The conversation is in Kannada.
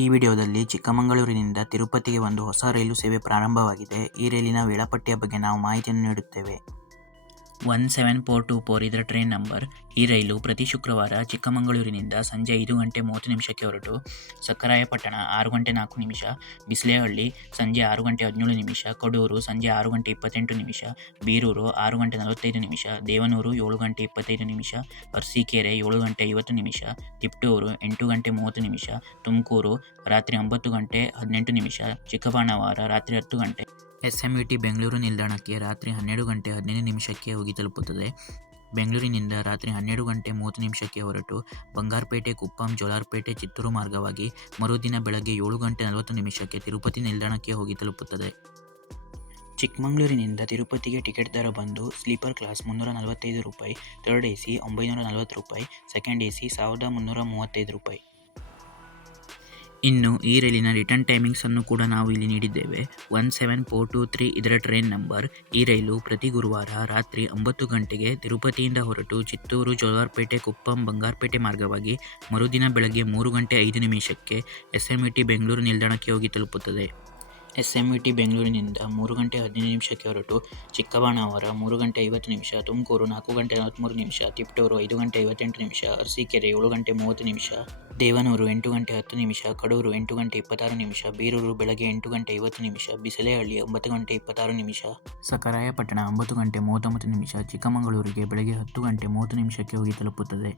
ಈ ವಿಡಿಯೋದಲ್ಲಿ ಚಿಕ್ಕಮಗಳೂರಿನಿಂದ ತಿರುಪತಿಗೆ ಒಂದು ಹೊಸ ರೈಲು ಸೇವೆ ಪ್ರಾರಂಭವಾಗಿದೆ. ಈ ರೈಲಿನ ವೇಳಾಪಟ್ಟಿಯ ಬಗ್ಗೆ ನಾವು ಮಾಹಿತಿಯನ್ನು ನೀಡುತ್ತೇವೆ. One seven four two four ಇದರ ಟ್ರೈನ್ ನಂಬರ್ ಈ ರೈಲು ಪ್ರತಿ ಶುಕ್ರವಾರ ಚಿಕ್ಕಮಗಳೂರಿನಿಂದ ಸಂಜೆ ಐದು ಗಂಟೆ ಮೂವತ್ತು ನಿಮಿಷಕ್ಕೆ ಹೊರಟು ಸಕ್ಕರಾಯಪಟ್ಟಣ ಆರು ಗಂಟೆ ನಾಲ್ಕು ನಿಮಿಷ, ಬಿಸ್ಲೇಹಳ್ಳಿ ಸಂಜೆ ಆರು ಗಂಟೆ ಹದಿನೇಳು ನಿಮಿಷ, ಕಡೂರು ಸಂಜೆ ಆರು ಗಂಟೆ ಇಪ್ಪತ್ತೆಂಟು ನಿಮಿಷ, ಬೀರೂರು ಆರು ಗಂಟೆ ನಲವತ್ತೈದು ನಿಮಿಷ, ದೇವನೂರು ಏಳು ಗಂಟೆ ಇಪ್ಪತ್ತೈದು ನಿಮಿಷ, ಅರ್ಸಿಕೆರೆ ಏಳು ಗಂಟೆ ಐವತ್ತು ನಿಮಿಷ, ತಿಪ್ಟೂರು ಎಂಟು ಗಂಟೆ ಮೂವತ್ತು ನಿಮಿಷ, ತುಮಕೂರು ರಾತ್ರಿ ಒಂಬತ್ತು ಗಂಟೆ ಹದಿನೆಂಟು ನಿಮಿಷ, ಚಿಕ್ಕಬಾಣವಾರ ರಾತ್ರಿ ಹತ್ತು ಗಂಟೆ. ಎಸ್ ಎಂ ಟಿ ಬೆಂಗಳೂರು ನಿಲ್ದಾಣಕ್ಕೆ ರಾತ್ರಿ ಹನ್ನೆರಡು ಗಂಟೆ ಹದಿನೈದು ನಿಮಿಷಕ್ಕೆ ಹೋಗಿ ತಲುಪುತ್ತದೆ. ಬೆಂಗಳೂರಿನಿಂದ ರಾತ್ರಿ ಹನ್ನೆರಡು ಗಂಟೆ ಮೂವತ್ತು ನಿಮಿಷಕ್ಕೆ ಹೊರಟು ಬಂಗಾರಪೇಟೆ, ಕುಪ್ಪಂ, ಜೋಲಾರ್ಪೇಟೆ, ಚಿತ್ತೂರು ಮಾರ್ಗವಾಗಿ ಮರುದಿನ ಬೆಳಗ್ಗೆ ಏಳು ಗಂಟೆ ನಲವತ್ತು ನಿಮಿಷಕ್ಕೆ ತಿರುಪತಿ ನಿಲ್ದಾಣಕ್ಕೆ ಹೋಗಿ ತಲುಪುತ್ತದೆ. ಚಿಕ್ಕಮಗಳೂರಿನಿಂದ ತಿರುಪತಿಗೆ ಟಿಕೆಟ್ ದರ ಬಂದು ಸ್ಲೀಪರ್ ಕ್ಲಾಸ್ ಮುನ್ನೂರ ನಲವತ್ತೈದು ರೂಪಾಯಿ, ಥರ್ಡ್ ಎ ಸಿ ಒಂಬೈನೂರ ನಲವತ್ತು ರೂಪಾಯಿ, ಸೆಕೆಂಡ್ ಎ ಸಿ ಸಾವಿರದ ಮುನ್ನೂರ ಮೂವತ್ತೈದು ರೂಪಾಯಿ. ಇನ್ನು ಈ ರೈಲಿನ ರಿಟರ್ನ್ ಟೈಮಿಂಗ್ಸ್ ಅನ್ನು ಕೂಡ ನಾವು ಇಲ್ಲಿ ನೀಡಿದ್ದೇವೆ. One seven four two three ಇದರ ಟ್ರೈನ್ ನಂಬರ್ ಈ ರೈಲು ಪ್ರತಿ ಗುರುವಾರ ರಾತ್ರಿ ಒಂಬತ್ತು ಗಂಟೆಗೆ ತಿರುಪತಿಯಿಂದ ಹೊರಟು ಚಿತ್ತೂರು, ಜೋಲಾರ್ಪೇಟೆ, ಕುಪ್ಪಂ, ಬಂಗಾರಪೇಟೆ ಮಾರ್ಗವಾಗಿ ಮರುದಿನ ಬೆಳಗ್ಗೆ ಮೂರು ಗಂಟೆ ಐದು ನಿಮಿಷಕ್ಕೆ S M E T Bengaluru ನಿಲ್ದಾಣಕ್ಕೆ ಹೋಗಿ ತಲುಪುತ್ತದೆ. ಎಸ್ ಎಂ ಇ ಟಿ ಬೆಂಗಳೂರಿನಿಂದ ಮೂರು ಗಂಟೆ ಹದಿನೈದು ನಿಮಿಷಕ್ಕೆ ಹೊರಟು ಚಿಕ್ಕಬಾಣಾವರ ಮೂರು ಗಂಟೆ ಐವತ್ತು ನಿಮಿಷ, ತುಮಕೂರು ನಾಲ್ಕು ಗಂಟೆ ನಲವತ್ತ್ಮೂರು ನಿಮಿಷ, ತಿಪ್ಟೂರು ಐದು ಗಂಟೆ ಐವತ್ತೆಂಟು ನಿಮಿಷ, ಅರಸೀಕೆರೆ ಏಳು ಗಂಟೆ ಮೂವತ್ತು ನಿಮಿಷ, ದೇವನೂರು ಎಂಟು ಗಂಟೆ ಹತ್ತು ನಿಮಿಷ, ಕಡೂರು ಎಂಟು ಗಂಟೆ ಇಪ್ಪತ್ತಾರು ನಿಮಿಷ, ಬೀರೂರು ಬೆಳಗ್ಗೆ ಎಂಟು ಗಂಟೆ ಐವತ್ತು ನಿಮಿಷ, ಬಿಸಲೆಹಳ್ಳಿ ಒಂಬತ್ತು ಗಂಟೆ ಇಪ್ಪತ್ತಾರು ನಿಮಿಷ ಸಕರಾಯಪಟ್ಟಣ ಒಂಬತ್ತು ಗಂಟೆ ಮೂವತ್ತೊಂಬತ್ತು ನಿಮಿಷ, ಚಿಕ್ಕಮಗಳೂರಿಗೆ ಬೆಳಗ್ಗೆ ಹತ್ತು ಗಂಟೆ ಮೂವತ್ತು ನಿಮಿಷಕ್ಕೆ ಹೋಗಿ ತಲುಪುತ್ತದೆ.